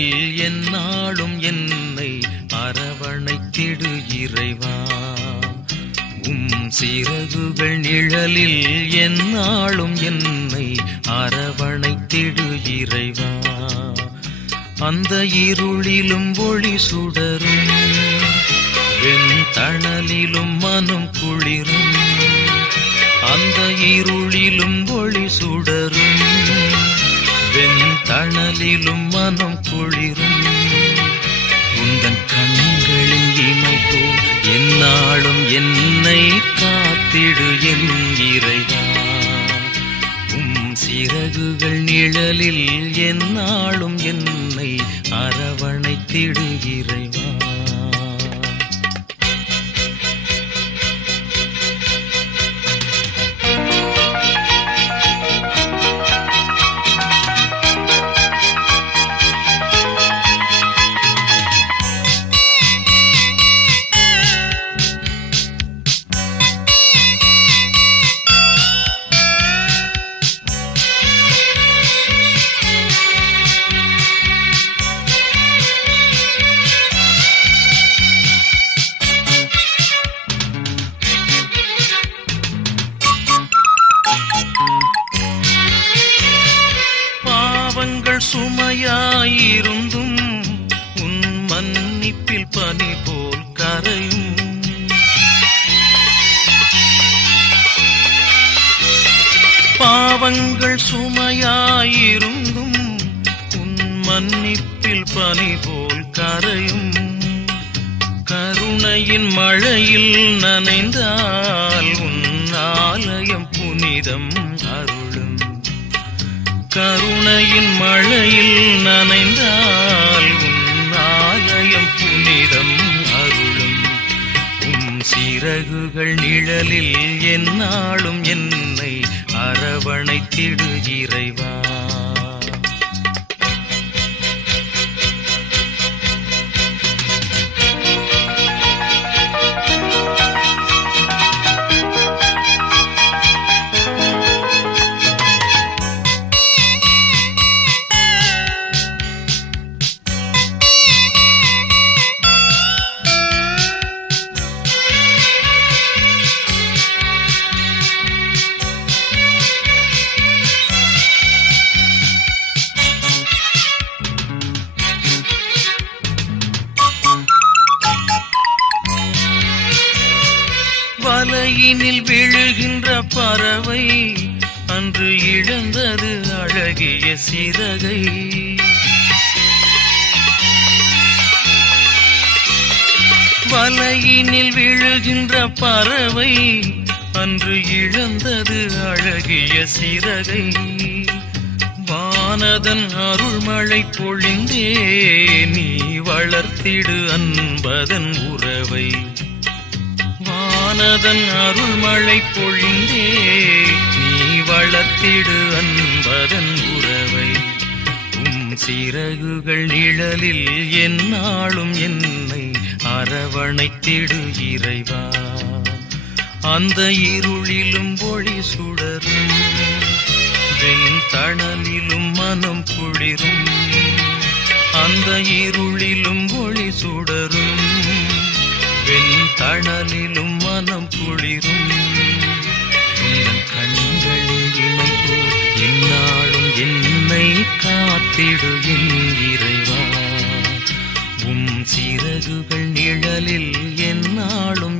நிழலில் எந்நாளும் என்னை அரவணைத்திடு இறைவா. சிறகுகள் நிழலில் எந்நாளும் என்னை அரவணைத்திடு இறைவா. அந்த இருளிலும் ஒளி சுடரும், வெண்தணலிலும் மனம் குளிரும். அந்த இருளிலும் ஒளி சுடரும், வெண்தணலிலும் மனம் குளிரும். உந்தன் கண்களின் இமை போல் எந்நாளும் என்னை காத்திடு என் இறைவா. சிறகுகள் நிழலில் எந்நாளும் என்னை அரவணைத்திடு இறைவா. பாவங்கள் சுமையாயிருந்தும் உன் மன்னிப்பில் பனி போல் கரையும். பாவங்கள் சுமையாயிருந்தும் உன் மன்னிப்பில் பனி போல் கரையும். கருணையின் மழையில் நனைந்தால் உன் ஆலயம் புனிதம் அருளும். கருணையின் மழையில் நனைந்தால் உன் ஆலயம் புனிதம் அருளும். சிறகுகள் நிழலில் எந்நாளும் என்னை அரவணைத்திடு இறைவா. வலையினில் விழுகின்ற பறவை அன்று இழந்தது அழகிய சிறகை. வலையினில் விழுகின்ற பறவை அன்று இழந்தது அழகிய சிறகை. வானதன் அருள்மழை பொழிந்தே நீ வளர்த்திடு அன்பதன் உறவை. வானதன் அருள்மழை பொழிந்தே நீ வளர்த்திடு அன்பதன் உறவை. சிறகுகள் நிழலில் எந்நாளும் என்னை அரவணைத்திடு இறைவா. அந்த இருளிலும் ஒளி சுடரும், வெண்தணலிலும் மனம் குளிரும். அந்த இருளிலும் ஒளி சுடரும், வெண்தணலிலும் மனம் குளிரும். உந்தன் கண்களின் இமை போல் எந்நாளும் என்னை காத்திடு என் இறைவா. சிறகுகள் நிழலில் எந்நாளும்